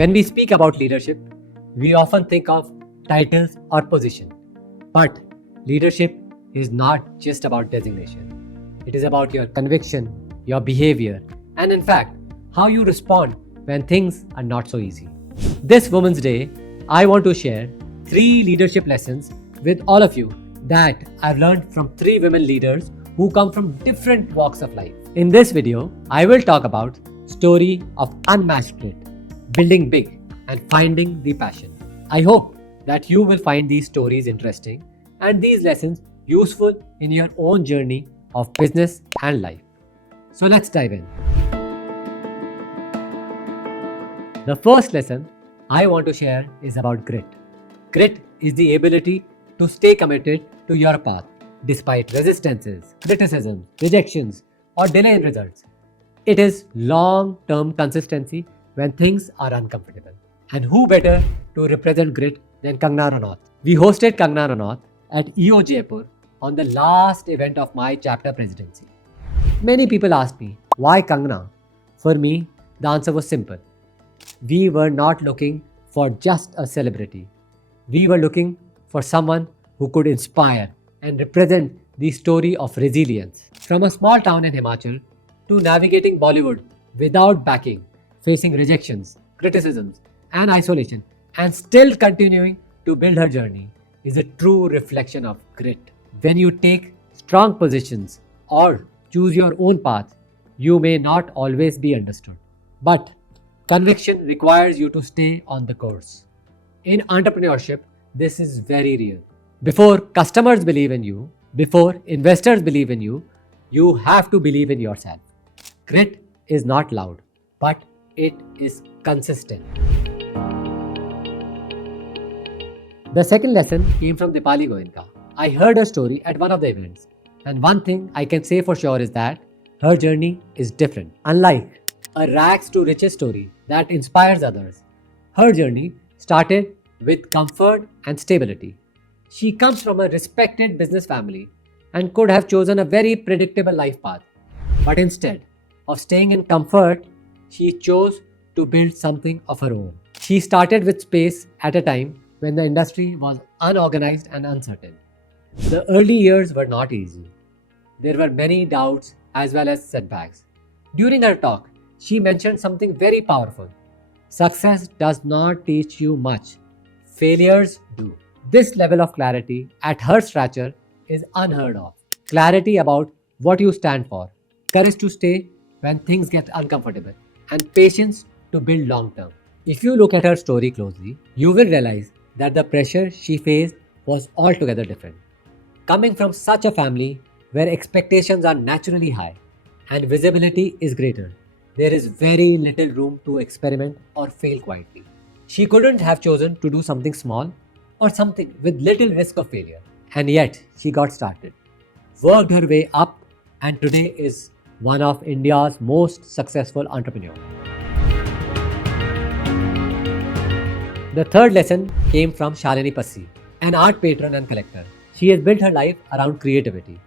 When we speak about leadership, we often think of titles or position. But leadership is not just about designation. It is about your conviction, your behavior, and in fact, how you respond when things are not so easy. This Women's Day, I want to share 3 leadership lessons with all of you that I've learned from 3 women leaders who come from different walks of life. In this video, I will talk about story of unmatched grit, building big, and finding the passion. I hope that you will find these stories interesting and these lessons useful in your own journey of business and life. So let's dive in. The first lesson I want to share is about grit. Grit is the ability to stay committed to your path despite resistances, criticism, rejections, or delay in results. It is long-term consistency when things are uncomfortable. And who better to represent grit than Kangana Ranaut? We hosted Kangana Ranaut at EO Jaipur on the last event of my chapter presidency. Many people asked me, why Kangana? For me, the answer was simple. We were not looking for just a celebrity. We were looking for someone who could inspire and represent the story of resilience. From a small town in Himachal to navigating Bollywood without backing, facing rejections, criticisms, and isolation, and still continuing to build her journey is a true reflection of grit. When you take strong positions or choose your own path, you may not always be understood. But conviction requires you to stay on the course. In entrepreneurship, this is very real. Before customers believe in you, before investors believe in you, you have to believe in yourself. Grit is not loud, but it is consistent. The second lesson came from Dipali Goenka. I heard her story at one of the events, and one thing I can say for sure is that her journey is different. Unlike a rags to riches story that inspires others, her journey started with comfort and stability. She comes from a respected business family and could have chosen a very predictable life path. But instead of staying in comfort, she chose to build something of her own. She started with space at a time when the industry was unorganized and uncertain. The early years were not easy. There were many doubts as well as setbacks. During her talk, she mentioned something very powerful. Success does not teach you much. Failures do. This level of clarity at her stature is unheard of. Clarity about what you stand for, courage to stay when things get uncomfortable, and patience to build long term. If you look at her story closely, you will realize that the pressure she faced was altogether different. Coming from such a family where expectations are naturally high and visibility is greater, there is very little room to experiment or fail quietly. She couldn't have chosen to do something small or something with little risk of failure. And yet, she got started, worked her way up, and today is one of India's most successful entrepreneurs. The third lesson came from Shalini Passi, an art patron and collector. She has built her life around creativity.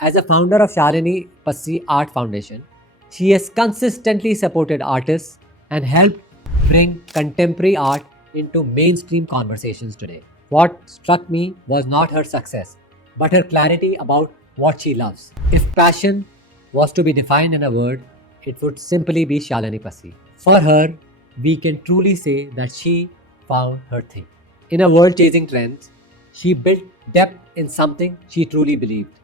As a founder of Shalini Passi Art Foundation, she has consistently supported artists and helped bring contemporary art into mainstream conversations today. What struck me was not her success, but her clarity about what she loves. If passion was to be defined in a word, it would simply be Shalini Passi. For her, we can truly say that she found her thing. In a world chasing trends, she built depth in something she truly believed.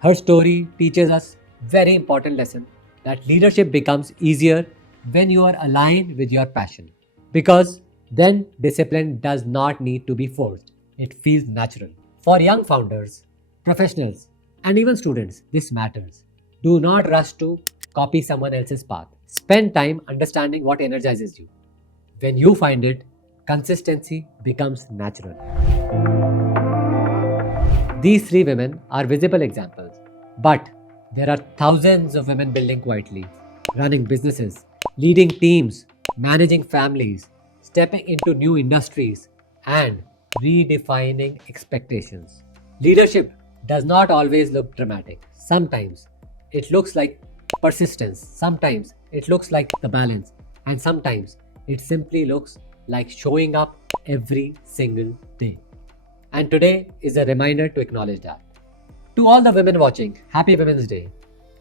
Her story teaches us very important lesson that leadership becomes easier when you are aligned with your passion. Because then discipline does not need to be forced. It feels natural. For young founders, professionals, and even students, this matters. Do not rush to copy someone else's path. Spend time understanding what energizes you. When you find it, consistency becomes natural. These 3 women are visible examples, but there are thousands of women building quietly, running businesses, leading teams, managing families, stepping into new industries, and redefining expectations. Leadership does not always look dramatic. Sometimes it looks like persistence, sometimes it looks like the balance, and sometimes It simply looks like showing up every single day. And today is a reminder to acknowledge that. To all the women watching, Happy Women's Day.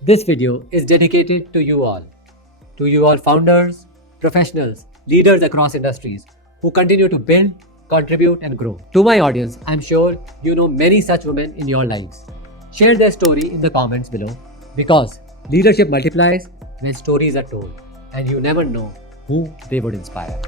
This video is dedicated to you all. To you all founders, professionals, leaders across industries who continue to build, contribute, and grow. To my audience, I'm sure you know many such women in your lives. Share their story in the comments below because leadership multiplies when stories are told, and you never know who they would inspire.